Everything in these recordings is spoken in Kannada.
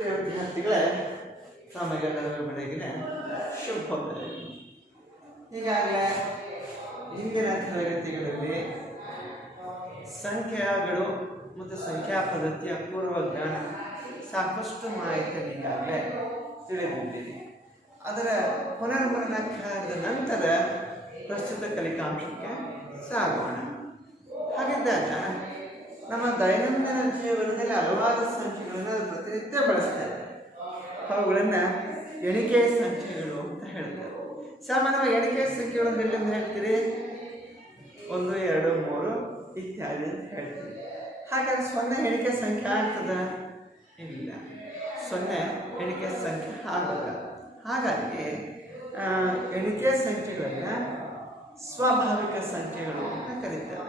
ಪ್ರಿಯ ವಿದ್ಯಾರ್ಥಿಗಳೇ, ತಮಗೆಲ್ಲರ ಬೆಳಗಿನ ಶುಭೋದಯ. ಈಗಾಗಲೇ ಹಿಂದಿನ ತರಗತಿಗಳಲ್ಲಿ ಸಂಖ್ಯೆಗಳು ಮತ್ತು ಸಂಖ್ಯಾ ಪದ್ಧತಿಯ ಪೂರ್ವಜ್ಞಾನ ಸಾಕಷ್ಟು ಮಾಹಿತಿಯನ್ನು ಈಗಾಗಲೇ ತಿಳಿದಿದ್ದೀರಿ. ಅದರ ಪುನರ್ಮನನದ ನಂತರ ಪ್ರಸ್ತುತ ಕಲಿಕಾಂಶಕ್ಕೆ ಸಾಗೋಣ. ಹಾಗಿದ್ದಾಗ ನಮ್ಮ ದೈನಂದಿನ ಜೀವನದಲ್ಲಿ ಹಲವಾರು ಸಂಖ್ಯೆಗಳನ್ನು ಪ್ರತಿನಿತ್ಯ ಬಳಸ್ತಾರೆ. ಅವುಗಳನ್ನು ಎಣಿಕೆ ಸಂಖ್ಯೆಗಳು ಅಂತ ಹೇಳ್ತಾರೆ. ಸಾಮಾನ್ಯವಾಗಿ ಎಣಿಕೆ ಸಂಖ್ಯೆಗಳನ್ನು ಎಲ್ಲಿಂದ ಹೇಳ್ತೀರಿ? 1, 2, 3 ಇತ್ಯಾದಿ ಅಂತ ಹೇಳ್ತೀವಿ. ಹಾಗಾದ್ರೆ 0 ಎಣಿಕೆ ಸಂಖ್ಯೆ ಆಗ್ತದ? ಇಲ್ಲ, 0 ಎಣಿಕೆ ಸಂಖ್ಯೆ ಆಗಲ್ಲ. ಹಾಗಾಗಿ ಎಣಿಕೆ ಸಂಖ್ಯೆಗಳನ್ನು ಸ್ವಾಭಾವಿಕ ಸಂಖ್ಯೆಗಳು ಅಂತ ಕರೀತಾರೆ.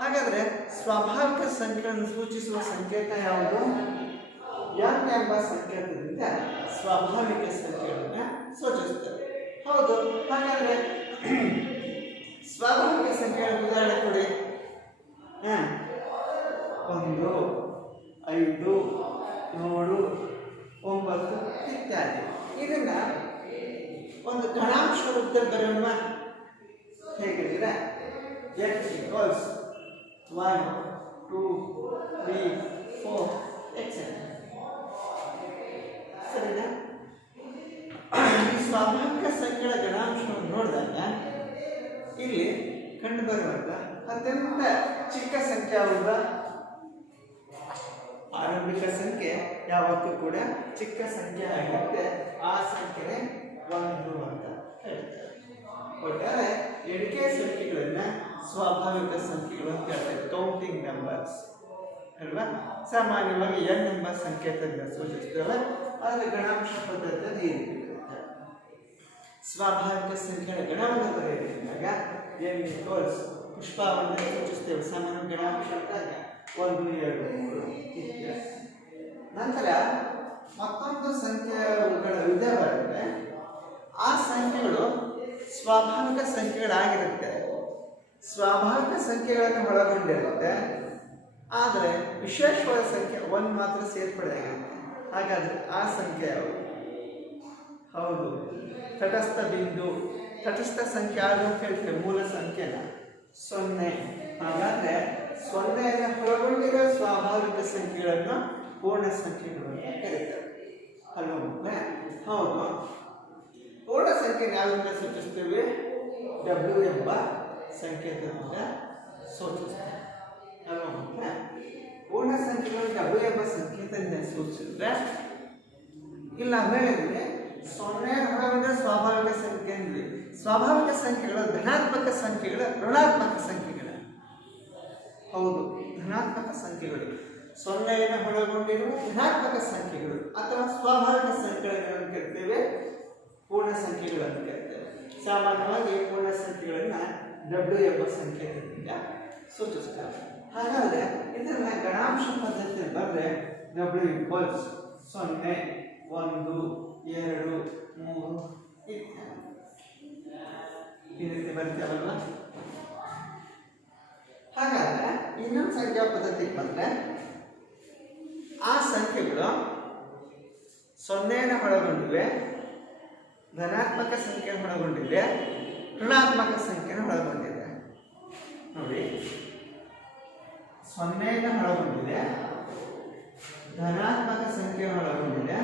ಹಾಗಾದರೆ ಸ್ವಾಭಾವಿಕ ಸಂಖ್ಯೆಗಳನ್ನು ಸೂಚಿಸುವ ಸಂಕೇತ ಯಾವುದು? n ಎಂಬ ಸಂಕೇತದಿಂದ ಸ್ವಾಭಾವಿಕ ಸಂಖ್ಯೆಗಳನ್ನು ಸೂಚಿಸುತ್ತದೆ. ಹೌದು, ಹಾಗಾದರೆ ಸ್ವಾಭಾವಿಕ ಸಂಖ್ಯೆಗಳ ಉದಾಹರಣೆ ಕೊಡಿ. 1, 5, 7, 9 ಇತ್ಯಾದಿ. ಇದನ್ನ ಒಂದು ಗಣಾಂಶ ರೂಪದಲ್ಲಿ ಬರೆಯೋಣ. ಹೇಗಿದ್ರೆ x equals 1, 2, 3, 4 etc. ಸರಿನಾ? ಈ ಸ್ವಾಭಾವಿಕ ಸಂಖ್ಯೆಗಳ ಗಣಾಂಶವನ್ನು ನೋಡಿದಾಗ ಇಲ್ಲಿ ಕಂಡು ಬರುವಾಗ ಅತ್ಯಂತ ಚಿಕ್ಕ ಸಂಖ್ಯೆ ಯಾವುದು? ಆರಂಭಿಕ ಸಂಖ್ಯೆ ಯಾವತ್ತೂ ಕೂಡ ಚಿಕ್ಕ ಸಂಖ್ಯೆ ಆಗಿರುತ್ತೆ. ಆ ಸಂಖ್ಯೆ 1 ಅಂತ ಹೇಳ್ತಾರೆ. ಒಟ್ಟಾರೆ ಎಣಿಕೆ ಸಂಖ್ಯೆಗಳನ್ನ ಸ್ವಾಭಾವಿಕ ಸಂಖ್ಯೆಗಳು ಅಂತ ಹೇಳ್ತಾರೆ. ಕೌಂಟಿಂಗ್ ನಂಬರ್ಸ್ ಅಲ್ವಾ? ಸಾಮಾನ್ಯವಾಗಿ n ಎಂಬ ಸಂಕೇತದಿಂದ ಸೂಚಿಸ್ತೇವೆ. ಆದರೆ ಗಣಾಂಶ ಪದ್ಧತಿಯಲ್ಲಿ ಈ ರೀತಿ ಇರುತ್ತೆ. ಸ್ವಾಭಾವಿಕ ಸಂಖ್ಯೆಗಳ ಗಣವನ್ನು ಬರೆಯಬೇಕಾಗ n equals ಪುಷ್ಪವನ್ನು ಸೂಚಿಸ್ತೇವೆ. ಸಾಮಾನ್ಯ ಗಣಾಂಶ ಅಂದಾಗ 1, 2, 3 ಇತ್ಯಾದಿ. ನಂತರ ಮತ್ತೊಂದು ಸಂಖ್ಯೆಗಳ ವಿಧ ಬರುತ್ತೆ. ಆ ಸಂಖ್ಯೆಗಳು ಸ್ವಾಭಾವಿಕ ಸಂಖ್ಯೆಗಳಾಗಿರುತ್ತೆ. ಸ್ವಾಭಾವಿಕ ಸಂಖ್ಯೆಗಳನ್ನು ಒಳಗೊಂಡಿರುತ್ತೆ. ಆದರೆ ವಿಶೇಷವಾದ ಸಂಖ್ಯೆ 1 ಮಾತ್ರ ಸೇರ್ಪಡೆ ಆಗಿರುತ್ತೆ. ಹಾಗಾದರೆ ಆ ಸಂಖ್ಯೆ ಯಾವುದು? ಹೌದು, ತಟಸ್ಥ ಬಿಂದು. ತಟಸ್ಥ ಸಂಖ್ಯೆ ಯಾವುದು ಅಂತ ಹೇಳ್ತೇವೆ? ಮೂಲ ಸಂಖ್ಯೆನ 0. ಹಾಗಾದರೆ 0ನ್ನು ಒಳಗೊಂಡಿರೋ ಸ್ವಾಭಾವಿಕ ಸಂಖ್ಯೆಗಳನ್ನು ಪೂರ್ಣ ಸಂಖ್ಯೆಗಳು ಅಂತ ಕರೀತಾರೆ ಅಲ್ವಾ ಮಕ್ಕಳೇ? ಹೌದು, ಪೂರ್ಣ ಸಂಖ್ಯೆ ಯಾವುದರಿಂದ ಸೂಚಿಸ್ತೇವೆ? W ಎಂಬ ಸಂಕೇತದಿಂದ ಸೂಚಿಸ್ತೇವೆ ಅಲ್ವಾ ಮಕ್ಕಳೇ? ಪೂರ್ಣ ಸಂಖ್ಯೆಗಳು W ಎಂಬ ಸಂಕೇತದಿಂದ ಸೂಚಿಸಿದ್ರೆ, ಇಲ್ಲ ಹೇಳಿದ್ರೆ 0 ಹೊರಗೊಂಡ್ರೆ ಸ್ವಾಭಾವಿಕ ಸಂಖ್ಯೆ ಅಂದ್ರೆ ಸ್ವಾಭಾವಿಕ ಸಂಖ್ಯೆಗಳು ಧನಾತ್ಮಕ ಸಂಖ್ಯೆಗಳು, ಋಣಾತ್ಮಕ ಸಂಖ್ಯೆಗಳು. ಹೌದು, ಧನಾತ್ಮಕ ಸಂಖ್ಯೆಗಳು 0ನ್ನು ಒಳಗೊಂಡಿರುವ ಧನಾತ್ಮಕ ಸಂಖ್ಯೆಗಳು ಅಥವಾ ಸ್ವಾಭಾವಿಕ ಸಂಖ್ಯೆಗಳನ್ನು ಕರಿತೇವೆ, ಪೂರ್ಣ ಸಂಖ್ಯೆಗಳನ್ನು ಕರಿತೇವೆ. ಸಾಮಾನ್ಯವಾಗಿ ಪೂರ್ಣ ಸಂಖ್ಯೆಗಳನ್ನು W ಎಂಬ ಸಂಕೇತದಿಂದ ಸೂಚಿಸ್ತೇವೆ. ಹಾಗಾದರೆ ಇದನ್ನ ಗಣಾಂಶ ಪದ್ಧತಿಯಲ್ಲಿ ಬರೆದ್ರೆ W equals 0, 1, 2, 3 ಇತ್ಯಾದಿ. ಈ ರೀತಿ ಬರ್ತೇವಲ್ಲ. ಹಾಗಾದ್ರೆ ಇನ್ನೊಂದು ಸಂಖ್ಯಾ ಪದ್ಧತಿಗೆ ಬಂದರೆ ಆ ಸಂಖ್ಯೆಗಳು 0ನ್ನು ಒಳಗೊಂಡಿವೆ, ಧನಾತ್ಮಕ ಸಂಖ್ಯೆಯನ್ನು ಒಳಗೊಂಡಿವೆ, ಋಣಾತ್ಮಕ ಸಂಖ್ಯೆಯನ್ನು ಒಳಗೊಂಡಿವೆ. ನೋಡಿ, 0ನ್ನು ಒಳಗೊಂಡಿದೆ, ಧನಾತ್ಮಕ ಸಂಖ್ಯೆಯನ್ನು ಒಳಗೊಂಡಿದೆ,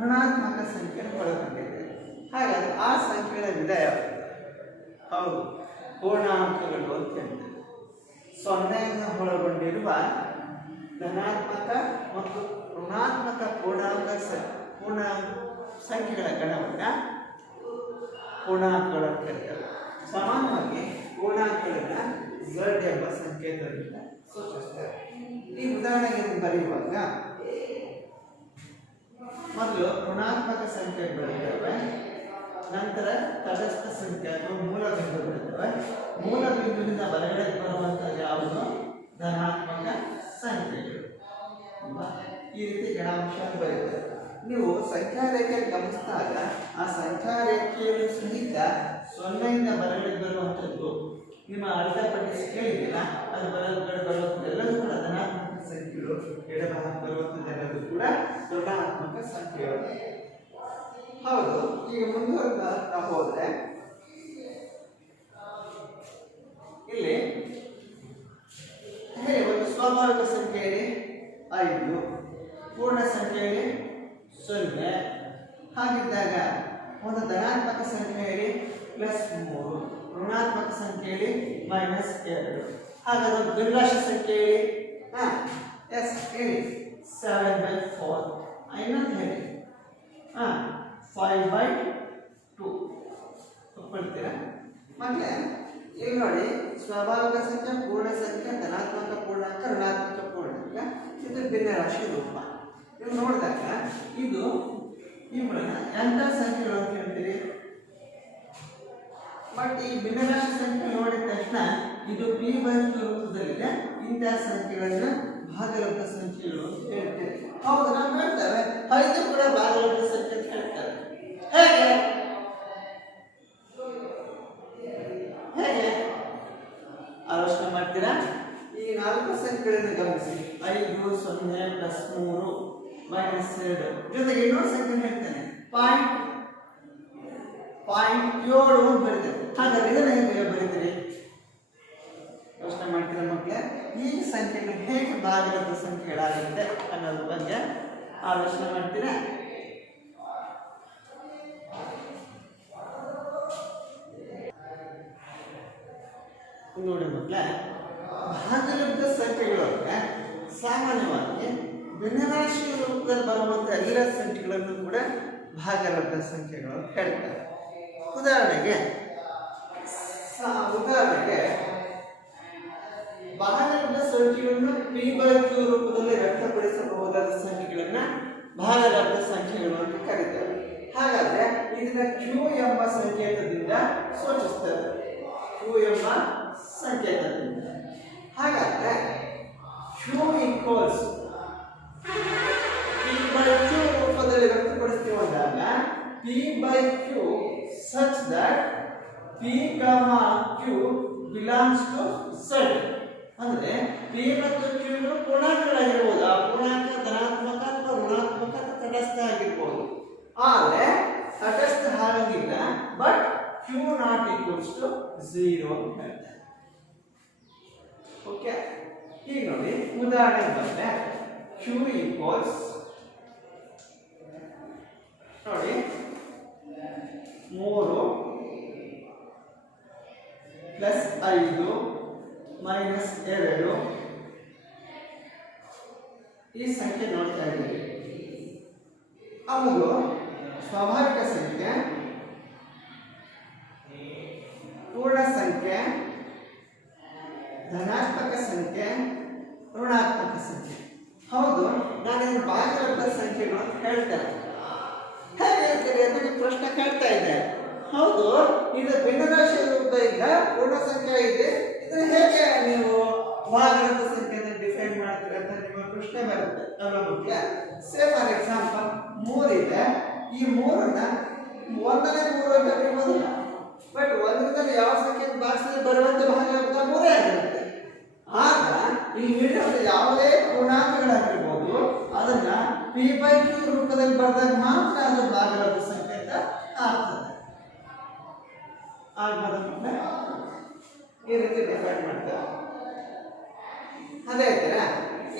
ಋಣಾತ್ಮಕ ಸಂಖ್ಯೆಯನ್ನು ಒಳಗೊಂಡಿದೆ. ಹಾಗಾದರೆ ಆ ಸಂಖ್ಯೆಗಳ ವಿಧ ಯಾವುದು? ಹೌದು, ಪೂರ್ಣಾಂಕಗಳು ಅಂತ ಹೇಳ್ತೇವೆ. 0ನ್ನು ಒಳಗೊಂಡಿರುವ ಧನಾತ್ಮಕ ಮತ್ತು ಋಣಾತ್ಮಕ ಪೂರ್ಣ ಸಂಖ್ಯೆಗಳ ಗಣವನ್ನು ಪೂರ್ಣಾಂಕಗಳು ಅಂತ ಹೇಳ್ತೇವೆ. ಸಾಮಾನ್ಯವಾಗಿ ಪೂರ್ಣಾಂಕಗಳನ್ನು Z ಎಂಬ ಸಂಕೇತದಿಂದ ಸೂಚಿಸ್ತೇವೆ. ಈ ಉದಾಹರಣೆಗೆ ಬರೆಯುವಾಗ ಮೊದಲು ಋಣಾತ್ಮಕ ಸಂಖ್ಯೆ ಬರೀತೇವೆ, ನಂತರ ತಟಸ್ಥ ಸಂಖ್ಯೆ ಅಥವಾ ಮೂಲ ಬಿಂದು ಬರೀತೇವೆ. ಮೂಲ ಬಿಂದುವಿನಿಂದ ಹೊರಗಡೆ ಬರುವಂತಹ ಯಾವುದು? ಧನಾತ್ಮಕ ಸಂಖ್ಯೆಗಳು. ಈ ರೀತಿ ಗಣಾಂಶ ಬರೀತೇವೆ. ನೀವು ಸಂಖ್ಯಾ ರೇಖೆಯನ್ನು ಗಮನಿಸಿದಾಗ ಆ ಸಂಖ್ಯಾ ರೇಖೆಯಲ್ಲಿ ಸಹಿತ 0ಯಿಂದ ಹೊರಗಡೆ ಬರುವಂಥದ್ದು ನಿಮ್ಮ ಅರ್ಧಪಟ್ಟಿ ಕೇಳಿದಿಲ್ಲ, ಅದು ಬರುವಂಥದ್ದು ಎಲ್ಲವೂ ಕೂಡ ಧನಾತ್ಮಕ ಸಂಖ್ಯೆಗಳು. ಎಡಭಾಗ ಬರುವಂಥದ್ದೆಲ್ಲವೂ ಕೂಡ ಋಣಾತ್ಮಕ ಸಂಖ್ಯೆಗಳು. ಹೌದು, ಈಗ ಮುಂದುವರೆದ ಹೋದ್ರೆ ಇಲ್ಲಿ ಹೇಳಿ ಒಂದು ಸ್ವಾಭಾವಿಕ ಸಂಖ್ಯೆಯಲ್ಲಿ 5, ಪೂರ್ಣ ಸಂಖ್ಯೆಯಲ್ಲಿ 0, ಹಾಗಿದ್ದಾಗ ಒಂದು ಧನಾತ್ಮಕ ಸಂಖ್ಯೆಯಲ್ಲಿ +3, ಋಣಾತ್ಮಕ ಸಂಖ್ಯೆಯಲ್ಲಿ -2, ಹಾಗಾದ್ರೆ ಭಿನ್ನರಾಶಿ ಸಂಖ್ಯೆಯಲ್ಲಿ ಎಸ್ ಹೇಳಿ 7/4, ಇನ್ನೊಂದು ಹೇಳಿ 5/2 ಒಪ್ಕೊಳ್ತೀರಾ? ಮತ್ತೆ ಈಗ ನೋಡಿ, ಸ್ವಾಭಾವಿಕ ಸಂಖ್ಯೆ, ಪೂರ್ಣ ಸಂಖ್ಯೆ, ಧನಾತ್ಮಕ ಪೂರ್ಣಾಂಕ, ಋಣಾತ್ಮಕ ಪೂರ್ಣಾಂಕ, ಇದು ಭಿನ್ನರಾಶಿ ರೂಪ. ನೀವು ನೋಡಿದಾಗ ಇದು ಇವುಗಳನ್ನ ಎಂಥ ಸಂಖ್ಯೆಗಳು ಅಂತ ಹೇಳ್ತೀರಿ? ಬಟ್ ಈ ಭಿನ್ನರಾಶಿ ಸಂಖ್ಯೆ ನೋಡಿದ ತಕ್ಷಣ ಇದು p/q ರೂಪದಲ್ಲಿದೆ, ಇಂತಹ ಸಂಖ್ಯೆಗಳನ್ನ ಭಾಗಲಬ್ಧ ಸಂಖ್ಯೆಗಳು ಅಂತ ಹೇಳ್ತೇವೆ. ಹೌದು, ನಾವು ಹೇಳ್ತೇವೆ 5 ಕೂಡ ಭಾಗಲಬ್ಧ ಸಂಖ್ಯೆ ಅಂತ ಹೇಳ್ತೇವೆ. ಹೇಗೆ ಹೇಗೆ ಆಲೋಚನೆ ಮಾಡ್ತೀರಾ? ಈ 4 ಸಂಖ್ಯೆಗಳನ್ನು ಗಮನಿಸಿ. 5, 0, +3, -2 ಜೊತೆಗೆ ಇನ್ನೊಂದು ಸಂಖ್ಯೆ ಹೇಳ್ತೇನೆ, 0.7 ಅಂತ ಬರೀತೇವೆ. ಹಾಗಾದ್ರೆ ಇದನ್ನು ಹೇಗೆ ಬರೀತೀರಿ? ಯೋಚನೆ ಮಾಡ್ತೀರಾ ಮಕ್ಕಳೇ? ಈ ಸಂಖ್ಯೆಗಳು ಹೇಗೆ ಭಾಗಲಬ್ಧ ಸಂಖ್ಯೆಗಳಾಗುತ್ತೆ ಅನ್ನೋದ್ರ ಬಗ್ಗೆ ಆಲೋಚನೆ ಮಾಡ್ತೀರಾ? ನೋಡಿ ಮಕ್ಕಳೇ, ಭಾಗಲಬ್ಧ ಸಂಖ್ಯೆಗಳೊಳಗೆ ಸಾಮಾನ್ಯವಾಗಿ ಭಿನ್ನರಾಶಿ ರೂಪದಲ್ಲಿ ಬರುವಂಥ ಎಲ್ಲ ಸಂಖ್ಯೆಗಳನ್ನು ಕೂಡ ಭಾಗಲಬ್ಧ ಸಂಖ್ಯೆಗಳು ಹೇಳ್ತಾರೆ. ಉದಾಹರಣೆಗೆ ಭಾಗಲಬ್ಧ ಸಂಖ್ಯೆಗಳನ್ನು p/q ರೂಪದಲ್ಲಿ ವ್ಯಕ್ತಪಡಿಸಬಹುದಾದ ಸಂಖ್ಯೆಗಳನ್ನ ಭಾಗಲಬ್ಧ ಸಂಖ್ಯೆಗಳು ಅಂತ ಕರೀತಾರೆ. ಹಾಗಾದ್ರೆ ಇದನ್ನ q ಎಂಬ ಸಂಕೇತದಿಂದ ಸೂಚಿಸ್ತೇವೆ. q ಎಂಬ ಸಂಕೇತದಿಂದ. ಹಾಗಾದ್ರೆ q ಈಕ್ವಲ್ಸ್ p/q ರೂಪದಲ್ಲಿ ವ್ಯಕ್ತಪಡಿಸ್ತೀವಿ ಅಂದಾಗ p/q such that p, q belongs to z. ಅಂದ್ರೆ p ಮತ್ತು q ಪೂರ್ಣಾಂಕಗಳಾಗಿರ್ಬೋದು. ಆ ಪೂರ್ಣಾಂಕ ಧನಾತ್ಮಕ ಅಥವಾ ಋಣಾತ್ಮಕ ಅಥವಾ ತಟಸ್ಥ ಆಗಿರ್ಬೋದು. ಆದರೆ ತಟಸ್ಥ ಹಾಗಂಗಿಲ್ಲ, but q not equals to 0 ಅಂತ ಹೇಳ್ತಾರೆ. ಓಕೆ, ಈಗ ನೋಡಿ ಉದಾಹರಣೆ ಬಂದ್ರೆ q ಈಕ್ವಲ್ಸ್ ನೋಡಿ 3 +5 -2 ಈ ಸಂಖ್ಯೆ ನೋಡ್ತಾ ಇದ್ದೀವಿ. ಅವು ಸ್ವಾಭಾವಿಕ ಸಂಖ್ಯೆ, ಪೂರ್ಣ ಸಂಖ್ಯೆ, ಧನಾತ್ಮಕ ಸಂಖ್ಯೆ, ಋಣಾತ್ಮಕ ಸಂಖ್ಯೆ. ಹೌದು, ನಾನು ಇದನ್ನು ಭಾಗಲಬ್ಧ ಸಂಖ್ಯೆಗಳು ಅಂತ ಹೇಳ್ತೇನೆ. ಹೇಗೆ ಹೇಳ್ತೀರಿ ಅಂತ ಪ್ರಶ್ನೆ ಕೇಳ್ತಾ ಇದೆ. ಹೌದು, ಇದು ಭಿನ್ನರಾಶಿ ರೂಪ ಇಲ್ಲ, ಪೂರ್ಣ ಸಂಖ್ಯೆ ಇದೆ, ಇದನ್ನು ಹೇಗೆ ನೀವು ಭಾಗಲಬ್ಧ ಸಂಖ್ಯೆಯನ್ನು ಡಿಫೈನ್ ಮಾಡ್ತೀರಿ ಅಂತ ನಿಮ್ಮ ಪ್ರಶ್ನೆ ಬರುತ್ತೆ ಅಲ್ವಾ ಮುಖ್ಯ? ಸೇ ಫಾರ್ ಎಕ್ಸಾಂಪಲ್ 3 ಇದೆ, ಈ 3ನ್ನ 1ನೇ 3 ಅಂತ ಬರೀಬೋದಿಲ್ಲ, ಬಟ್ 1ರಿಂದ ಯಾವ ಸಂಖ್ಯೆ ಬಾಕ್ಸಲ್ಲಿ ಬರುವಂತೆ ಭಾಗಲಬ್ಧ 3 ಆಗಿರುತ್ತೆ. ಆಗ ಇಲ್ಲಿ ನೀಡಿರುವ ಯಾವುದೇ ಪೂರ್ಣಾಂಕಗಳಾಗಿರ್ಬೋದು ಅದನ್ನ p/q ರೂಪದಲ್ಲಿ ಬರೆದಾಗ ಮಾತ್ರ ಅದು ಭಾಗಲಬ್ಧ ಸಂಖ್ಯೆ ಅಂತ ಆಗ್ತದೆ. ಆಗ್ಬೋದ? ಈ ರೀತಿ ಡಿಫೈನ್ ಮಾಡ್ತಾರೆ. ಅದೇ ಹೇಳ್ತೀರಾ?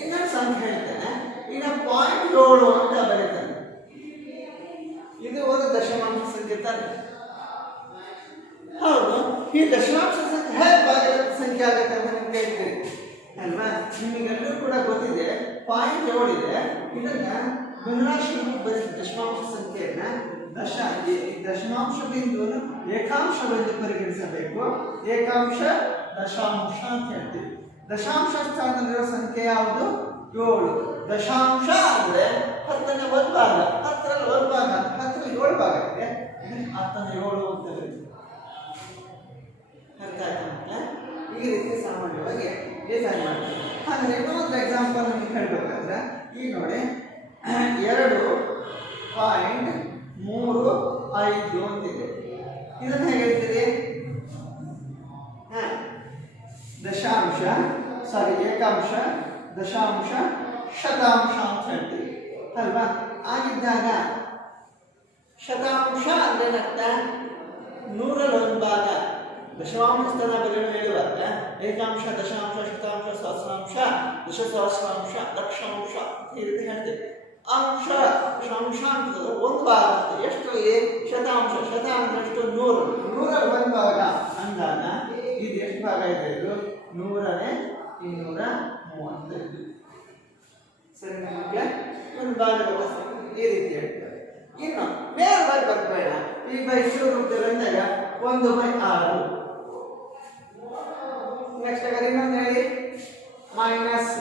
ಇನ್ನೊಂದು ಸಂಖ್ಯೆ ಹೇಳ್ತೇನೆ, ಈಗ 0.7 ಅಂತ ಬರೀತಾನೆ. ಇದು ಒಂದು ದಶಮಾಂಶ ಸಂಖ್ಯೆ ತಾನೆ. ಹೌದು, ಈ ದಶಮಾಂಶ ಸಂಖ್ಯೆ ಹೇಗೆ ಭಾಗಲಬ್ಧ ಸಂಖ್ಯೆ ಆಗುತ್ತೆ ಅಂತ ನೀವು ಕೇಳ್ತೀರಿ ಅಲ್ವಾ? ನಿಮಗೆಲ್ಲರೂ ಕೂಡ ಗೊತ್ತಿದೆ 0.7 ಇದೆ. ಇದನ್ನ ಭಿನ್ನರಾಶಿ ಬರೀ ದಶಮಾಂಶ ಸಂಖ್ಯೆಯನ್ನ ದಶಮಾಂಶ ಬಿಂದುವನ್ನು ಏಕಾಂಶವೆಂದು ಪರಿಗಣಿಸಬೇಕು. ಏಕಾಂಶ ದಶಾಂಶ ಅಂತ ಹೇಳ್ತೀವಿ. ದಶಾಂಶ ಸ್ಥಾನದಲ್ಲಿರೋ ಸಂಖ್ಯೆ ಯಾವುದು? 7. ದಶಾಂಶ ಅಂದ್ರೆ 10ನೇ 1 ಭಾಗ, 10ರಲ್ಲಿ 1 ಭಾಗ, 10ರಲ್ಲಿ 7 ಭಾಗ ಇದೆ. 10ನೇ 7 ಅಂತ ಬರೀತೀವಿ. ಅರ್ಥ ಆಯ್ತಾ? ಈ ರೀತಿ ಸಾಮಾನ್ಯವಾಗಿ ಡಿಫೈನ್ ಮಾಡ್ತೀವಿ. ಹಾಗೆ ಇನ್ನೊಂದು ಎಕ್ಸಾಂಪಲ್ ನಿಮಗೆ ಹೇಳಬೇಕಾದ್ರೆ ಈಗ ನೋಡಿ 2.35 ಅಂತಿದೆ. ಇದನ್ನು ಹೇಗೆ ಹೇಳ್ತೀರಿ? ದಶಾಂಶ ಏಕಾಂಶ, ದಶಾಂಶ, ಶತಾಂಶ ಅಂತ ಹೇಳ್ತೀವಿ ಅಲ್ವಾ? ಆಗಿದ್ದಾಗ ಶತಾಂಶ ಅಂದ್ರೆ ಏನರ್ಥ? 100ರಲ್ಲಿ 1 ಭಾಗ. ದಶಮಾಂಶ ಸ್ಥಾನ ಬೆಲೆಯನ್ನು ಹೇಳುವಾಗ ಏಕಾಂಶ, ದಶಾಂಶ, ಶತಾಂಶ, ಸಹಸ್ರಾಂಶ, ದಶಸಹಸ್ರಾಂಶ, ಲಕ್ಷಾಂಶ ಈ ರೀತಿ ಹೇಳ್ತೇವೆ. ಅಂಶ, ಅಂಶಾಂಶದ 1 ಭಾಗ ಅಂತ. ಎಷ್ಟು? ಶತಾಂಶ. ಶತಾಂಶ ಎಷ್ಟು? 100. 100ರಲ್ಲಿ 1 ಭಾಗ ಅಂದಾಗ ಇದು ಎಷ್ಟು ಭಾಗ ಇದೆ? ಇದು 100ನೇ 235. ಸರಿ ನಮಗೆ 1 ಭಾಗದ ವಸ್ತು ಈ ರೀತಿ ಹೇಳ್ತಾರೆ. ಇನ್ನು ನೇರವಾಗಿ ಬರ್ಬೇಡ. P/Q ರೂಪದಲ್ಲಿ ಅಂದಾಗ 1/6. ನೆಕ್ಸ್ಟ್ ಆಗ ಇನ್ನೊಂದು ಹೇಳಿ. ಮೈನಸ್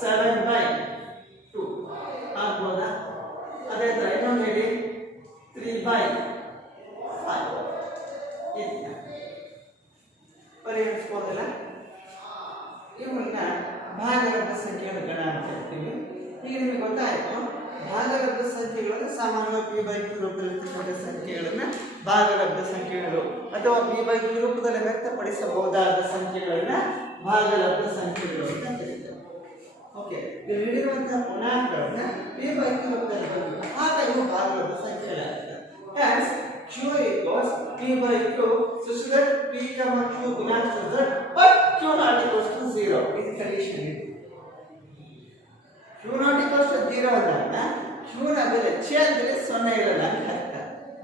7/2 ಆಗ್ಬೋದಾ? ಅದೇ ತರ ಇನ್ನೊಂದು ಹೇಳಿ. 3/5 ಇದನ್ನ ಪರಿಹರಿಸ್ಬೋದಲ್ಲ? ಇವನ್ನ ಭಾಗಲಬ್ಧ ಸಂಖ್ಯೆಗಳ ಗಣ ಅಂತ ಹೇಳ್ತೀವಿ. ಈಗ ನಿಮಗೆ ಗೊತ್ತಾಯ್ತು ಭಾಗಲಬ್ಧ ಸಂಖ್ಯೆಗಳನ್ನು ಸಾಮಾನ್ಯವಾಗಿ P/Q ರೂಪದಲ್ಲಿರ್ತಕ್ಕಂಥ ಸಂಖ್ಯೆಗಳನ್ನ ಭಾಗಲಬ್ಧ ಸಂಖ್ಯೆಗಳು ಅಥವಾ P/Q ರೂಪದಲ್ಲಿ ವ್ಯಕ್ತಪಡಿಸಬಹುದಾದ ಸಂಖ್ಯೆಗಳನ್ನ ಭಾಗಲಬ್ಧ ಸಂಖ್ಯೆಗಳು ಅಂತ ಕರೀತಾರೆ. ಓಕೆ, ಇಲ್ಲಿ ನೀಡಿರುವಂತಹ ಪೂರ್ಣಾಂಕಗಳನ್ನ P/Q ರೂಪದಲ್ಲಿ ಬರೆದು ಆಗ ಇವು ಭಾಗಲಬ್ಧ ಸಂಖ್ಯೆಗಳಾಗ್ತವೆ. Hence Q equals P/Q such that P, Q belongs to Z but Q not equals to 0. ಇದು ಕಂಡೀಷನ್ ಇದೆ. Q not equals to 0 ಅಂದಾಗ Q ನ ಬೆಲೆ ಛೇದದಲ್ಲಿ 0 ಇರಲ್ಲ ಅಂತ ಅರ್ಥ.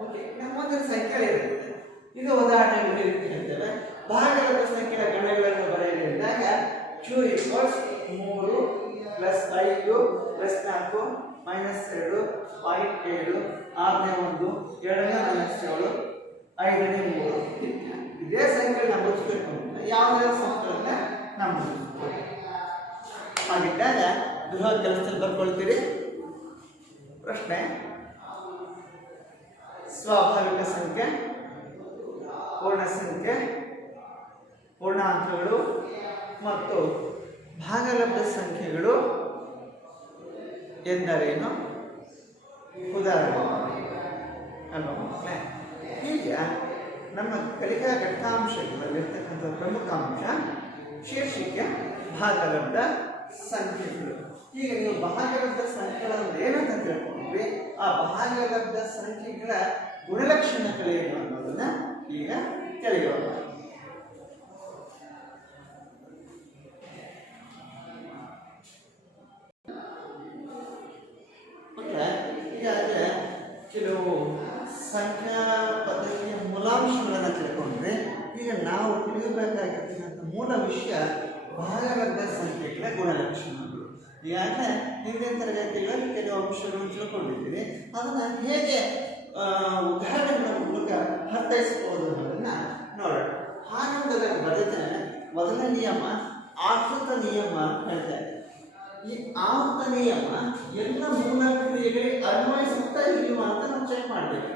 ಓಕೆ, ನಮ್ಮ ಒಂದು ಸಂಖ್ಯೆಗಳಿರುತ್ತೆ. ಇದು ಉದಾಹರಣೆಗಳು ಹೇಳ್ತೇವೆ. ಭಾಗಲಬ್ಧ ಸಂಖ್ಯೆಗಳ ಗಣಗಳನ್ನು ಬರೆಯಲಿದ್ದಾಗ Q equals 3 + 5 + 4 -2 0.7 6ನೇ 1 2ನೇ -7 5ನೇ 3 ಇದೇ ಸಂಖ್ಯೆ ನಾವು ಓದಿಸ್ಬೇಕು. ಯಾವುದೇ ಸಂಖ್ಯೆಗಳನ್ನ ನಾವು ಹಾಗಿದ್ದಾಗ ಗೃಹ ಕೆಲಸದಲ್ಲಿ ಬರ್ಕೊಳ್ತೀರಿ. ಪ್ರಶ್ನೆ: ಸ್ವಾಭಾವಿಕ ಸಂಖ್ಯೆ, ಪೂರ್ಣ ಸಂಖ್ಯೆ, ಪೂರ್ಣಾಂಕಗಳು ಮತ್ತು ಭಾಗಲಬ್ಧ ಸಂಖ್ಯೆಗಳು ಎಂದರೇನು? ಉದಾಹರಣೆ ಅಲ್ವಾ ಮಕ್ಕಳೇ? ಈಗ ನಮ್ಮ ಕಲಿಕಾ ಘಟಕಾಂಶಗಳಲ್ಲಿರ್ತಕ್ಕಂಥ ಪ್ರಮುಖ ಅಂಶ ಶೀರ್ಷಿಕೆ ಭಾಗಲಬ್ಧ ಸಂಖ್ಯೆಗಳು. ಈಗ ನೀವು ಭಾಗಲಬ್ಧ ಸಂಖ್ಯೆಗಳನ್ನು ಏನಂತ ತಿಳ್ಕೊಂಡ್ರಿ, ಆ ಭಾಗಲಬ್ಧ ಸಂಖ್ಯೆಗಳ ಗುಣಲಕ್ಷಣಗಳೇನು ಅನ್ನೋದನ್ನ ಈಗ ತಿಳಿಯೋಣ. ಈಗಾಗಲೇ ಕೆಲವು ಸಂಖ್ಯಾ ಪದ್ಧತಿಯ ಮೂಲಾಂಶಗಳನ್ನು ತಿಳ್ಕೊಂಡ್ರೆ ಈಗ ನಾವು ತಿಳಿಯಬೇಕಾಗಿರ್ತಕ್ಕಂಥ ಮೂಲ ವಿಷಯ ಭಾಗಲಬ್ಧ ಸಂಖ್ಯೆಗಳ ಗುಣಲಕ್ಷಣಗಳು. ಈಗಾಗಲೇ ಹಿಂದಿನ ತರಗತಿಗಳಲ್ಲಿ ಕೆಲವು ಅಂಶಗಳನ್ನು ತಿಳ್ಕೊಂಡಿದ್ದೀವಿ. ಅದನ್ನು ಹೇಗೆ ಉದಾಹರಣೆಗಳ ಮೂಲಕ ಅರ್ಥೈಸಬಹುದು ಅನ್ನೋದನ್ನ ನೋಡೋಣ. ಆನಂದದ ಮೊದಲ ನಿಯಮ ಆವೃತ ನಿಯಮ ಅಂತ ಹೇಳ್ತಾರೆ. ಈ ಆವೃತ ನಿಯಮ ಎಲ್ಲ ಮೂಲ ಕ್ರಿಯೆಗಳಿಗೆ ಅನ್ವಯಿಸುತ್ತಾ ಇಲ್ವ ಅಂತ ನಾವು ಚೆಕ್ ಮಾಡಬೇಕು.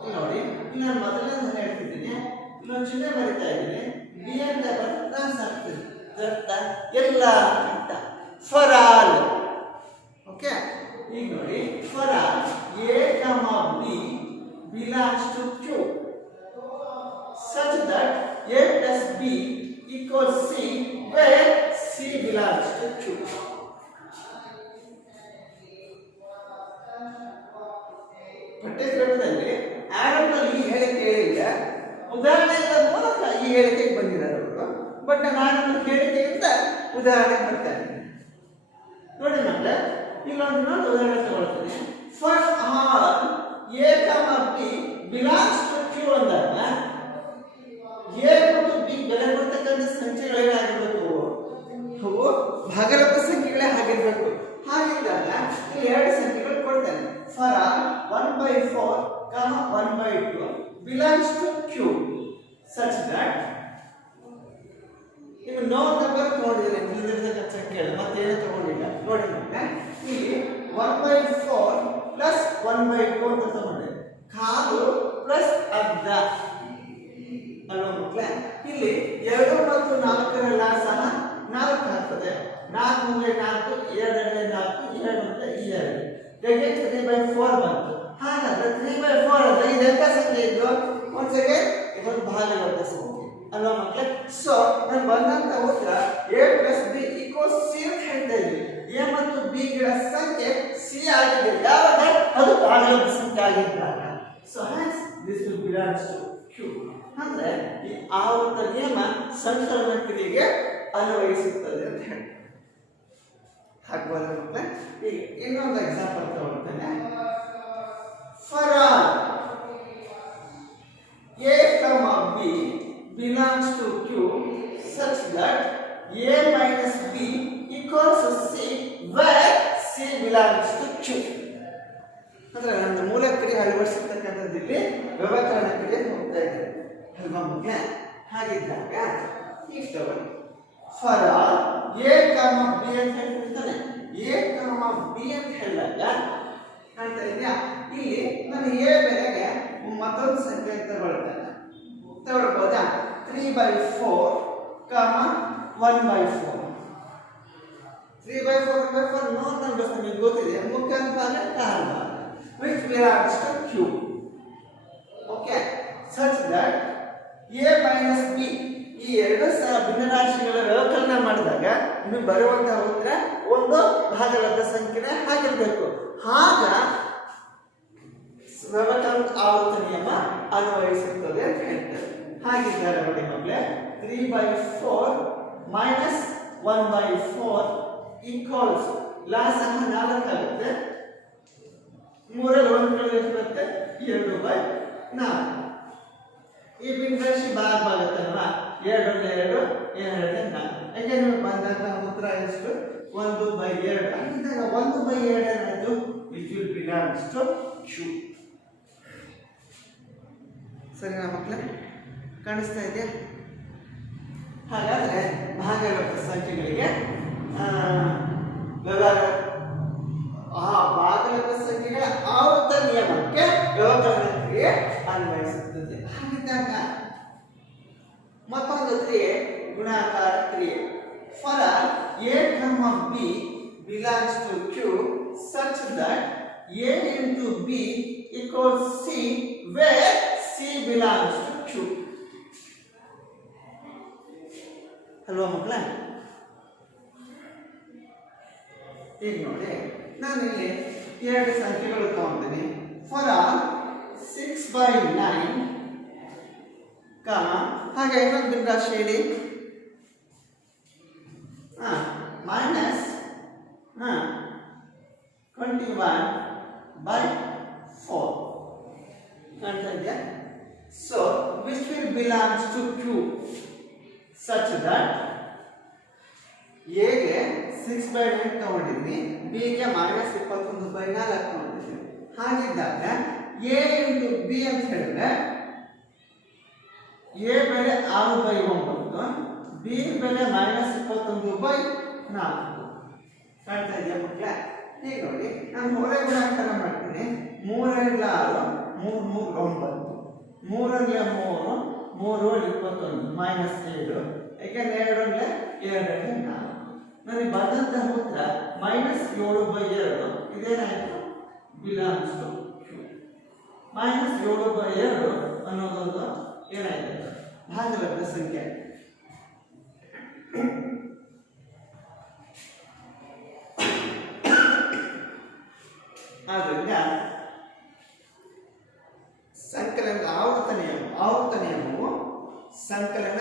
ಇಲ್ಲಿ ನೋಡಿ, ಇಲ್ಲಿ ನಾನು ಮೊದಲನೇ ಹೇಳ್ತಿದ್ದೀನಿ, ಇಲ್ಲೊಂದು ಚಿಹ್ನೆ ಬರಿತಾ ಇದ್ದೀನಿ. ಬಿ ಅಂತ ಟ್ರಾನ್ಸ್ ಆಗ್ತದೆ, ಅರ್ಥ ಎಲ್ಲ ಅಂತ. For all. ಓಕೆ, ಈಗ ನೋಡಿ, for all a comma b belongs to Q such that a plus b equals c where c belongs to q. ಪಠ್ಯಕ್ರಮದಲ್ಲಿ ಆರಂಭದಲ್ಲಿ ಈ ಹೇಳಿಕೆ ಹೇಳಿಲ್ಲ, ಉದಾಹರಣೆಗಳ ಮೂಲಕ ಈ ಹೇಳಿಕೆಗೆ ಬಂದಿದ್ದಾರೆ ಅವರು. ಬಟ್ ನಾನು ಹೇಳಿಕೆಯಿಂದ ಉದಾಹರಣೆ ಬರ್ತಾರೆ. ನೋಡಿ ಮಕ್ಕಳೇ, ಇಲ್ಲೊಂದು ಉದಾಹರಣೆ ತಗೊಳ್ತೀನಿ. For all a comma b belongs to Q ಅಂದಾಗ ಎ ಮತ್ತು ಬಿ ಬೆಲೆ ಕೊಡ್ತಕ್ಕಂಥ ಸಂಖ್ಯೆಗಳೇನಾಗಿರ್ಬೇಕು? ಅವು ಭಾಗಲಬ್ಧ ಸಂಖ್ಯೆಗಳೇ ಆಗಿರ್ಬೇಕು. ಹಾಗಿದ್ದಾಗ ಇಲ್ಲಿ ಎರಡು ಸಂಖ್ಯೆಗಳು ಕೊಡ್ತಾನೆ. For all 1/4, 1/2 belongs to Q such that ನೀವು ನೋ ನಂಬರ್ ನೋಡಿದ್ರೆ ತಿಳಿದಿರ್ತಕ್ಕಂಥ ಸಂಖ್ಯೆಗಳು ಮತ್ತೇನು ತಗೊಂಡಿಲ್ಲ. ನೋಡಿ ಇಲ್ಲಿ 1/4 ಪ್ಲಸ್ 1/2 ಅಂತ ತಗೊಂಡೆ. ಕಾಲು ಪ್ಲಸ್ ಅರ್ಧ ಅಲ್ವಾ ಮಕ್ಕಳೇ? ಇಲ್ಲಿ 2 ಮತ್ತು 4ರ ಸಹ 4 ಆಗ್ತದೆ. 4 × 4 2 × 4 2 × 2 ಹೇಗೆ 3/4 ಬಂತು. ಹಾಗಾದ್ರೆ 3/4 ಅಂದ್ರೆ ಇದು ಎಂತ ಸಂಖ್ಯೆ ಇದು? ಒಂದ್ ಸೆಕೆಂಡ್, ಇದೊಂದು ಭಾಗಲಬ್ಧ ಸಂಖ್ಯೆ ಅಲ್ವಾ ಮಕ್ಕಳೇ? ಸೊ ನಾನು ಬಂದಂತ ಉತ್ತರ a + b = c ಅಂತ ಹೇಳ್ತಾ ಇದ್ವಿ. a ಮತ್ತು ಬಿ ಗಳ ಸಂಖ್ಯೆ ಸಿ ಆಗಿದೆ ಯಾವಾಗ ಅದು ಭಾಗಲಬ್ಧ ಸಂಖ್ಯೆ ಆಗಿದ್ದಾಗ. So has this will belongs to Q. ಅಂದ್ರೆ ಈ ಆವರ್ತ ನಿಯಮ ಸಂಕಲನ ಕ್ರಿಯೆಗೆ ಅನ್ವಯಿಸುತ್ತದೆ ಅಂತ ಹೇಳಿ ಹಾಕಬಹುದು ಮಕ್ಕಳೇ. ಈಗ ಇನ್ನೊಂದು ಎಕ್ಸಾಂಪಲ್ ತಗೊಳ್ತೇನೆ. For all a comma b belongs to q such that a minus b equals c where c belongs to q. ಅಂದ್ರೆ ನಮ್ಮ ಮೂಲ ಕ್ರಿಯೆ ಅಳವಡಿಸಿರ್ತಕ್ಕಂಥದ್ದು ಇಲ್ಲಿ ವ್ಯವಕರಣ ಕ್ರಿಯೆ ಹೋಗ್ತಾ ಇದೆ ಅಲ್ವಾ ಮಕ್ಕಳೇ. ಹಾಗಿದ್ದಾಗ ಈಗ ತಗೊಳ್ಳಿ. For all a comma b ಅಂತ ಹೇಳ್ತಿರ್ತಾನೆ. a comma b ಅಂತ ಹೇಳಿದಾಗ ಕಾಣ್ತಾ ಇದೆಯಾ ಇಲ್ಲಿ ನಾನು a ಬೆಲೆಗೆ ಮತ್ತೊಂದು ಸಂಖ್ಯೆ ತಗೊಳ್ಬೋದಾ? 3/4 1/4. 3/4 1/4 ನೋಟ್ ನಂಬರ್ಸ್ ನಿಮಗೆ ಗೊತ್ತಿದೆ. ಮುಖ್ಯ ಭಾಗ ಕಾರಣ which belongs to q. Okay, such that a minus b ಈ ಎರಡು ಭಿನ್ನರಾಶಿಗಳ ವ್ಯವಕಲನ ಮಾಡಿದಾಗ ನಿಮಗೆ ಬರುವಂತಹ ಉತ್ತರ ಒಂದು ಭಾಗಲಬ್ಧ ಸಂಖ್ಯೆನೇ ಆಗಿರಬೇಕು. ಆಗ ವ್ಯವಕಲನ ಆವರ್ತ ನಿಯಮ ಅನ್ವಯಿಸುತ್ತದೆ ಅಂತ ಹೇಳ್ತಾರೆ. ಹಾಗಿದ್ದಾರೆ ನೋಡಿ ಮಕ್ಕಳೇ. 3/4 minus 1/4 equals ಲಾಸ್ 4 ಆಗುತ್ತೆ. 3ರಲ್ಲಿ 1 ಕಳೆದ್ರೆ ಬರುತ್ತೆ 2/4. ಈ ಭಿನ್ನರಾಶಿ ಭಾಗ ಆಗುತ್ತಲ್ವಾ 2 2 2 4. ಯಾಕೆ ನಿಮಗೆ ಬಂದಂತಹ ಉತ್ತರ ಎಷ್ಟು? 1/2. ಹಾಗಿದ್ದಾಗ 1/2 ಏನಾಯ್ತು? which will belongs to q. ಸರಿನಾ ಮಕ್ಕಳೇ? ಕಾಣಿಸ್ತಾ ಇದೆಯಾ? ಹಾಗಾದ್ರೆ ಭಾಗಲಬ್ಧ ಸಂಖ್ಯೆಗಳಿಗೆ ಭಾಗಲಬ್ಧ ಸಂಖ್ಯೆಗಳ ಆವರ್ತ ನಿಯಮಕ್ಕೆ ವ್ಯವಕಲನ ಕ್ರಿಯೆ ಅನ್ವಯಿಸುತ್ತದೆ. ಹಾಗಿದ್ದಾಗ ಮತ್ತೊಂದು ಕ್ರಿಯೆ ಗುಣಾಕಾರ ಕ್ರಿಯೆ. For a comma b belongs to q such that a into b equals c where c belongs to q. ಅಲ್ವಾ ಮಕ್ಕಳೇ? ಈಗ ನೋಡಿ ನಾನು ಇಲ್ಲಿ ಎರಡು ಸಂಖ್ಯೆಗಳು ತಗೊಂತೀನಿ. ಫಾರ್ ಆಲ್ 6/9 ಹಾಗೆ ಇನ್ನೊಂದು ಭಿನ್ನರಾಶಿ ಹೇಳಿ minus 21/4 ಕಾಣ್ತಾ ಇದೆಯಾ? So which will belongs to q such that a ಗೆ 6/9 ತಗೊಂಡಿದ್ದೀನಿ, b ಗೆ -21/4 ತಗೊಂಡಿದ್ದೀನಿ. ಹಾಗಿದ್ದಾಗ a into b ಅಂತ ಹೇಳಿದ್ರೆ a ಬೆಲೆ 6/9, b ಬೆಲೆ -21/4 ಕಾಣ್ತಾ ಇದೆಯಾ ಮಕ್ಕಳೇ? ಈಗ ನೋಡಿ ನಾನು ಹೊರೆ ಗುಣಾಕಾರ ಮಾಡ್ತೀನಿ. 3 × 6 3 3 9, 3 × 3 3 21 -7. ಯಾಕೆಂದ್ರೆ 2 × 2 4. ನನಗೆ ಬಂದಂತಹ ಉತ್ತರ -7/2. ಇದೇನಾಯಿತು? Belongs to q. -7/2 ಅನ್ನೋದೊಂದು ಏನಾಯಿತು? ಭಾಗಲಬ್ಧ ಸಂಖ್ಯೆ. ಆದ್ದರಿಂದ ಸಂಕಲನದ ಆವರ್ತ ನಿಯಮವು ಸಂಕಲನ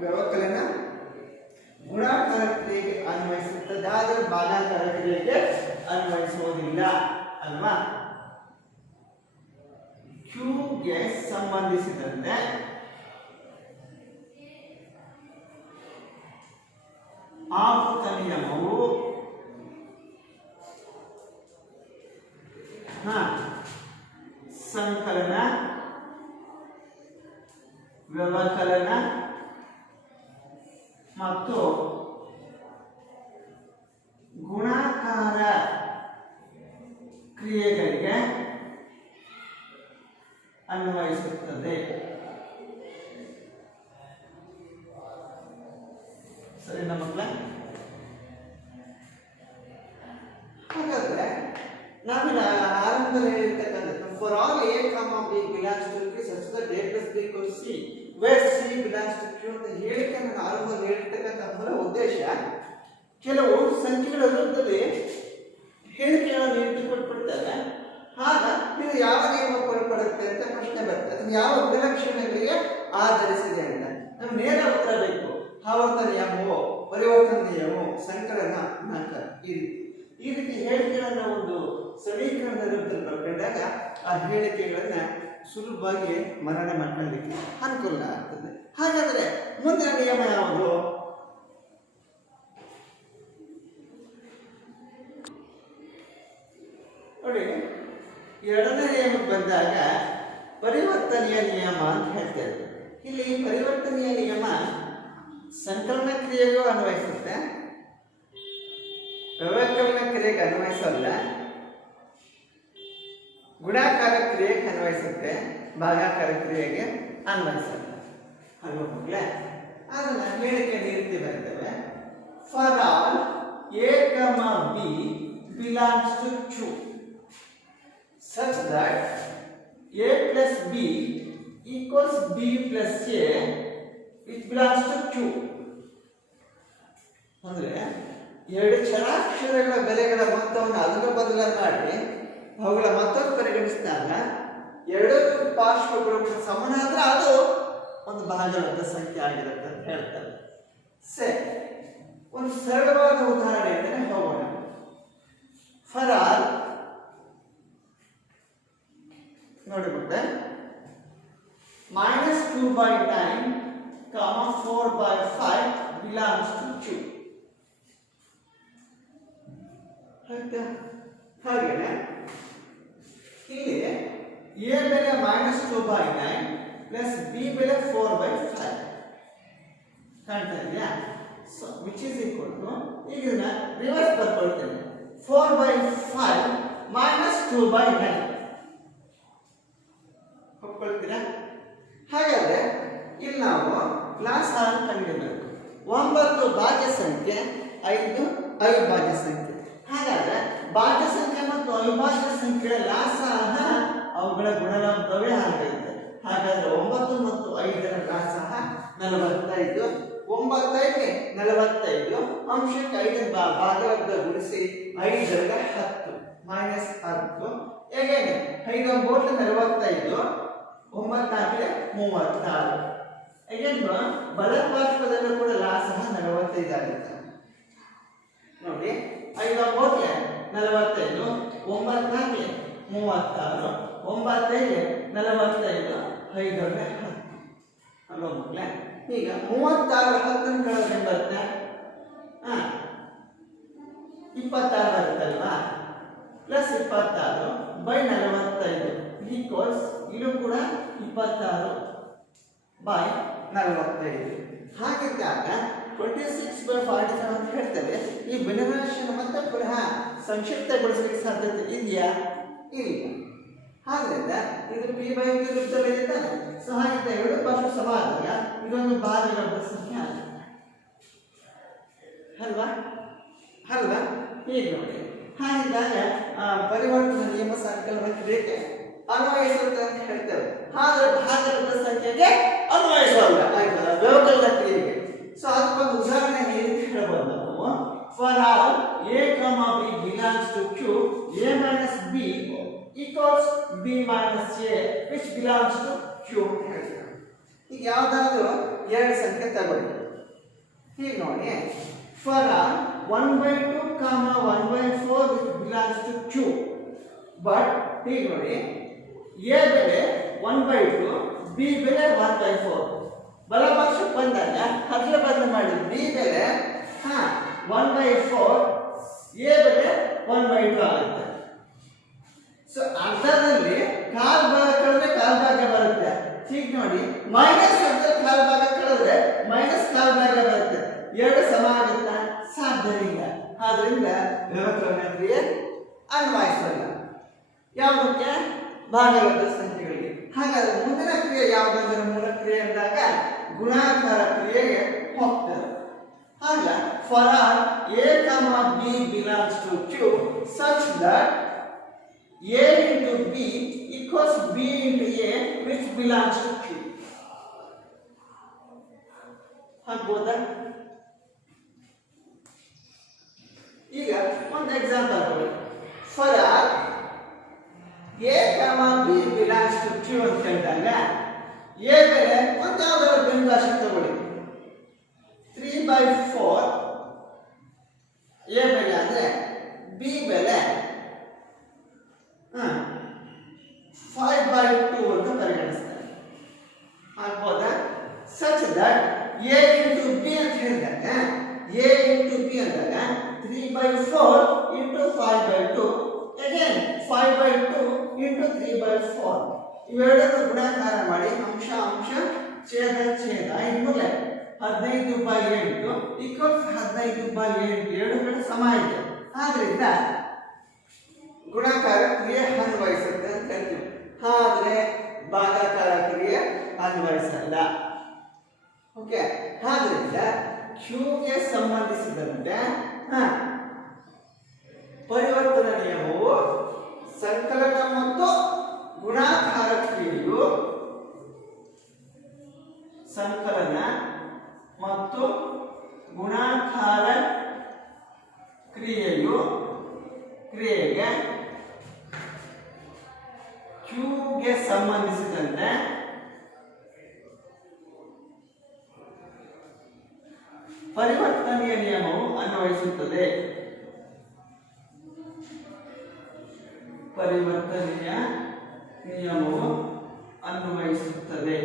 ವ್ಯವಕಲನ ಗುಣಾಕಾರ ಕ್ರಿಯೆಗೆ ಅನ್ವಯಿಸುತ್ತದೆ, ಆದರೆ ಭಾಗಾಕಾರ ಕ್ರಿಯೆಗೆ ಅನ್ವಯಿಸುವುದಿಲ್ಲ ಅಲ್ವಾ? ಕ್ಯೂಗೆ ಸಂಬಂಧಿಸಿದಂತೆ ಆವರ್ತ ನಿಯಮವು ಸಂಕಲನ ವ್ಯವಕಲನ ಮತ್ತು ಗುಣಾಕಾರ ಕ್ರಿಯೆಗಳಿಗೆ ಅನ್ವಯಿಸುತ್ತದೆ. ಸರಿನಾ ಮಕ್ಕಳೇ? ಹಾಗಾದ್ರೆ ನಾನು ಆರಂಭದಲ್ಲಿ ಹೇಳಿರ್ತಕ್ಕಂಥದ್ದು for all a comma b belongs to q such that a plus b equals c where c belongs to q ಅಂತ ಹೇಳಿಕೆ ನಾನು ಆರಂಭದಲ್ಲಿ ಹೇಳಿರ್ತಕ್ಕಂಥ ಮೂಲ ಉದ್ದೇಶ ಕೆಲವು ಸಂಖ್ಯೆಗಳ ರೂಪದಲ್ಲಿ ಹೇಳಿಕೆಗಳನ್ನು ಇಟ್ಟುಕೊಟ್ಬಿಡ್ತಾರೆ. ಆಗ ಇದು ಯಾವ ನಿಯಮ ಒಳಪಡುತ್ತೆ ಅಂತ ಪ್ರಶ್ನೆ ಬರುತ್ತೆ. ಅದನ್ನು ಯಾವ ಗುಣಲಕ್ಷಣಗಳಿಗೆ ಆಧರಿಸಿದೆ ಅಂತ ನಮ್ಗೆ ನೇರ ಉತ್ತರ ಬೇಕು. ಆವರ್ತ ನಿಯಮವೋ, ಪರಿವರ್ತನ ನಿಯಮವೋ, ಸಂಕಲನ ಗುಣಾಂಕ, ಈ ರೀತಿ ಹೇಳಿಕೆಗಳನ್ನ ಒಂದು ಸಮೀಕರಣದ ರೂಪದಲ್ಲಿ ಬರ್ಕೊಂಡಾಗ ಆ ಹೇಳಿಕೆಗಳನ್ನ ಸುಲಭವಾಗಿ ಮನನ ಮಾಡ್ಕೊಳ್ಳಿಕ್ಕೆ ಅನುಕೂಲ ಆಗ್ತದೆ. ಹಾಗಾದ್ರೆ ಮುಂದಿನ ನಿಯಮ ಯಾವುದು? ನೋಡಿ, ಎರಡನೇ ನಿಯಮಕ್ಕೆ ಬಂದಾಗ ಪರಿವರ್ತನೀಯ ನಿಯಮ ಅಂತ ಹೇಳ್ತೇವೆ. ಇಲ್ಲಿ ಪರಿವರ್ತನೀಯ ನಿಯಮ ಸಂಕಲನ ಕ್ರಿಯೆಗೂ ಅನ್ವಯಿಸುತ್ತೆ, ವ್ಯವಕಲನ ಕ್ರಿಯೆಗೆ ಅನ್ವಯಿಸಲ್ಲ, ಗುಣಾಕಾರ ಕ್ರಿಯೆಗೆ ಅನ್ವಯಿಸುತ್ತೆ, ಭಾಗಾಕಾರ ಕ್ರಿಯೆಗೆ ಅನ್ವಯಿಸಲ್ಲ. ಅಲ್ವಾ ಮಕ್ಕಳೇ? ಅದನ್ನ ಹೇಳಿಕೆ ನೀತಿ ಬರ್ತೇವೆ. For all a comma b belongs to Q such that a plus b equals b plus a which belongs to Q. ಅಂದ್ರೆ ಎರಡು ಚರಾಕ್ಷರಗಳ ಬೆಲೆಗಳ ಮೊತ್ತವನ್ನು ಅದರ ಬದಲಾವಣೆ ಮಾಡಿ ಅವುಗಳ ಮೊತ್ತವನ್ನು ಪರಿಗಣಿಸಿದಾಗ ಎರಡು ಪಾರ್ಶ್ವಗಳು ಸಮನಾದ್ರೆ ಅದು ಒಂದು ಭಾಗಲಬ್ಧ ಸಂಖ್ಯೆ ಆಗಿರುತ್ತೆ ಅಂತ ಹೇಳ್ತಾರೆ. ಸರಿ, ಒಂದು ಸರಳವಾದ ಉದಾಹರಣೆ ಅಂದರೆ ಹೋಗೋಣ. ಫಾರ್ ಆಲ್ ನೋಡಿ ಮತ್ತೆ -2/9, 4/5 belongs to Q. ಹಾಗೇನೆ ಇಲ್ಲಿ a ಬೆಲೆ -2/9 ಪ್ಲಸ್ b ಬೆಲೆ 4/5 ಕಾಣ್ತಾ ಇದೆಯಾ? So which is equal to, ಈಗ ಇದನ್ನ ರಿವರ್ಸ್ ಬರ್ಕೊಳ್ತೇನೆ. 4/5 -2/9 ಒಪ್ಕೊಳ್ತೀರಾ? ಹಾಗಾದ್ರೆ ಇಲ್ಲಿ ನಾವು ಲಾಸ್ ಆನ್ ಕಂಡುಹಿಡಿಯಬೇಕು. 9 ಭಾಜ್ಯ ಸಂಖ್ಯೆ, 5 ಅವಿಭಾಜ್ಯ ಸಂಖ್ಯೆ. ಹಾಗಾದ್ರೆ ಭಾಜ್ಯ ಸಂಖ್ಯೆ ಮತ್ತು ಅವಿಭಾಜ್ಯ ಸಂಖ್ಯೆಗಳ ಲಾಸಹ ಅವುಗಳ ಗುಣಲಬ್ಧವೇ ಆಗಿರುತ್ತೆ. ಹಾಗಾದ್ರೆ 9 ಮತ್ತು 5ರ ಲಾಸಹ 45. 9ಗೆ 45 ಅಂಶಕ್ಕೆ 5 ಭಾಗಲಬ್ಧ ಗುಣಿಸಿ 5ರ 10 -10. ಹೇಗೇನೆ 5 ಬೋಟ್ಲು 45, 9 36. ಅಗೇನ್ ಬಲಪಾರ್ಶ್ವದಲ್ಲೂ ಕೂಡ ಲಾಸಹ 45 ಆಗುತ್ತೆ. ನೋಡಿ, 5 ಬೋಟ್ಲೆ 45, 9 36, 9 45, 5ರ 10. ಅಲ್ವಾ ಮಕ್ಕಳೇ? ಈಗ 36 10 ಕಳೆದ್ರೆ ಬರುತ್ತೆ 26 ಬರುತ್ತಲ್ವಾ? ಪ್ಲಸ್ 26 ಬೈ 45 ಈಕ್ವಲ್ಸ್ ಇದು ಕೂಡ 26 ಬೈ 45. ಹಾಗಿದ್ದಾಗ 26/47 ಅಂತ ಹೇಳ್ತೇವೆ. ಈ ಭಿನ್ನರಾಶಿಯನ್ನು ಮತ್ತೆ ಪುನಃ ಸಂಕ್ಷಿಪ್ತಗೊಳಿಸಲಿಕ್ಕೆ ಸಾಧ್ಯತೆ ಇದೆಯಾ? ಇಲ್ಲ. ಆದ್ರಿಂದ ಇದು p/q ರೂಪದಲ್ಲಿ ಇದ್ದಾನೆ. ಸೊ ಹಾಗಿದ್ದ ಎರಡು ಪಾರ್ಶ್ವ ಸಮ ಆದಾಗ ಇದೊಂದು ಭಾಗಲಬ್ಧ ಸಂಖ್ಯೆ ಆಗುತ್ತೆ ಅಲ್ವಾ? ಈಗ ನೋಡಿ, ಹಾಗಿದ್ದಾಗ ಪರಿವರ್ತನಾ ನಿಯಮ ಸಂಕಲನ ಕ್ರಿಯೆಗೆ ಅನ್ವಯಿಸುತ್ತೆ ಅಂತ ಹೇಳ್ತೇವೆ. ಆದ್ರೆ ಭಾಗಲಬ್ಧ ಸಂಖ್ಯೆಗೆ ಅನ್ವಯಿಸಲ್ಲ, ವ್ಯವಕಲನ ಕ್ರಿಯೆಗೆ. ಸೊ ಅದಕ್ಕೊಂದು ಉದಾಹರಣೆ ಈ ರೀತಿ ಹೇಳ್ಬೋದು ನಾವು. For all a, b belongs to Q, a minus b equals b minus a which belongs to Q ಅಂತ ಹೇಳ್ತೇವೆ. ಈಗ ಯಾವ್ದಾದ್ರು ಎರಡು ಸಂಖ್ಯೆ ತಗೊಳ್ಳಿ. ಹೀಗೆ ನೋಡಿ, for all 1/2, 1/4 which belongs to Q. But ಹೀಗೆ ನೋಡಿ, a ಬೆಲೆ 1/2, b ಬೆಲೆ 1/4. ಬಲಪಾರ್ಶ್ವಕ್ಕೆ ಬಂದಾಗ ಹತ್ತಿರ ಬದಲು ಮಾಡಿ b ಬೆಲೆ 1/4, a ಬೆಲೆ 1/2 ಆಗುತ್ತೆ. ಸೊ ಅರ್ಧದಲ್ಲಿ ಕಾಲ್ ಭಾಗ ಕಳೆದ್ರೆ ಕಾಲ್ ಭಾಗ ಬರುತ್ತೆ. ಹೀಗೆ ನೋಡಿ, ಮೈನಸ್ ಕಾಲ್ ಭಾಗ ಕಳೆದ್ರೆ ಮೈನಸ್ ಕಾಲ್ ಭಾಗ ಬರುತ್ತೆ. ಎರಡು ಸಮ ಆಗುತ್ತಾ? ಸಾಧ್ಯವಿಲ್ಲ. ಆದ್ರಿಂದ ವ್ಯವಕಲನ ಕ್ರಿಯೆ ಅನ್ವಯಿಸಲ್ಲ. ಯಾವುದಕ್ಕೆ? ಭಾಗಲಬ್ಧ ಸಂಖ್ಯೆಗಳಿಗೆ. ಹಾಗಾದ್ರೆ ಮುಂದಿನ ಕ್ರಿಯೆ ಯಾವುದಂದ್ರೆ ಮೂಲ ಕ್ರಿಯೆ ಅಂದಾಗ ಗುಣಾಕಾರ ಕ್ರಿಯೆಗೆ ಹೋಗ್ತದೆ. ಆಗ for all a, b belongs to Q such that a into b equals b into a which belongs to Q. ಆಗ್ಬೋದಾ? ಎಕ್ಸಾಂಪಲ್ ಕೊಡಿ. For A comma b belongs to Q ಅಂತ ಹೇಳಿದಾಗ ಎ ಬೆಲೆ ಒಂದು ಯಾವ್ದಾದ್ರು ಬಿಂದು ರಾಶಿ ತಗೊಳ್ಳಿ. 3/4 ಎ ಬೆಲೆ ಅಂದ್ರೆ ಬಿ ಬೆಲೆ 5/2 ಅಂತ ಪರಿಗಣಿಸ್ತಾರೆ. ಆಗ್ಬೋದಾ? Such that A into B ಅಂತ ಹೇಳಿದಾಗ ಎ ಇಂಟು ಬಿ ಅಂದಾಗ 3/4 ಇಂಟು 5/2 ಅಗೇನ್ 5/2 ಇಂಟು 3/4 ಇವೆರಡನ್ನು ಗುಣಾಕಾರ ಮಾಡಿ ಅಂಶ ಅಂಶ ಛೇದ ಛೇದ ಇನ್ಮೂಲೆ 15/8 ಈಕ್ವಲ್ಸ್ 15/8 ಎರಡು ಕಡೆ ಸಮ ಇದೆ. ಆದ್ರಿಂದ ಗುಣಾಕಾರ ಕ್ರಿಯೆ ಅನ್ವಯಿಸುತ್ತೆ ಅಂತ ಹೇಳ್ತೀವಿ. ಆದ್ರೆ ಭಾಗಾಕಾರ ಕ್ರಿಯೆ ಅನ್ವಯಿಸಲ್ಲ. ಓಕೆ, ಆದ್ರಿಂದ ಕ್ಯೂಗೆ ಸಂಬಂಧಿಸಿದಂತೆ ಪರಿವರ್ತನಾ ನಿಯಮವು ಸಂಕಲನ ಮತ್ತು ಗುಣಾಕಾರ ಕ್ರಿಯೆಯು ಸಂಕಲನ ಮತ್ತು ಗುಣಾಕಾರ ಕ್ರಿಯೆಗೆ ಕ್ಯೂಗೆ ಸಂಬಂಧಿಸಿದಂತೆ ಪರಿವರ್ತನೀಯ ನಿಯಮವು ಅನ್ವಯಿಸುತ್ತದೆ. ಪರಿವರ್ತನೀಯ ನಿಯಮವು ಅನ್ವಯಿಸುತ್ತದೆ.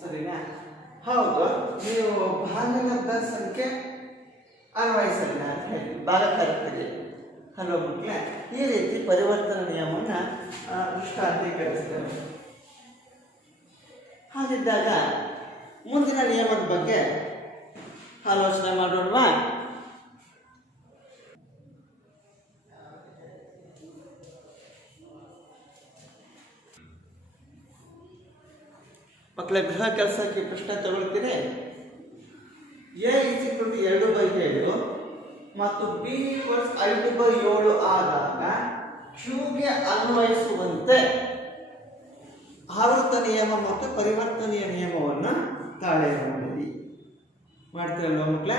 ಸರಿನಾ? ಹೌದು, ನೀವು ಭಾಗಲಬ್ಧ ಸಂಖ್ಯೆ ಅನ್ವಯಿಸಲ್ಲ ಅಂತ ಹೇಳಿ ಭಾಗಕಾರಕ್ರಿಯೆ ಹಲೋ ಮಕ್ಕಳೇ, ಈ ರೀತಿ ಪರಿವರ್ತನಾ ನಿಯಮವನ್ನು ದೃಷ್ಟಾಂತೀಕರಿಸ್ತೇವೆ. ಹಾಗಿದ್ದಾಗ ಮುಂದಿನ ನಿಯಮದ ಬಗ್ಗೆ ಆಲೋಚನೆ ಮಾಡೋಣವಾ? ಮಕ್ಕಳ ಗೃಹ ಕೆಲಸಕ್ಕೆ ಪ್ರಶ್ನೆ ತಗೊಳ್ತೀನಿ. ಎ = 2/7 ಮತ್ತು ಬಿ = 5/7 ಆದಾಗ ಕ್ಯೂಗೆ ಅನ್ವಯಿಸುವಂತೆ ಆವೃತ್ತ ನಿಯಮ ಮತ್ತು ಪರಿವರ್ತನೀಯ ನಿಯಮವನ್ನು ತಾಳೆ ಮಾಡ್ತೀರಲ್ವ ಮಕ್ಕಳೇ?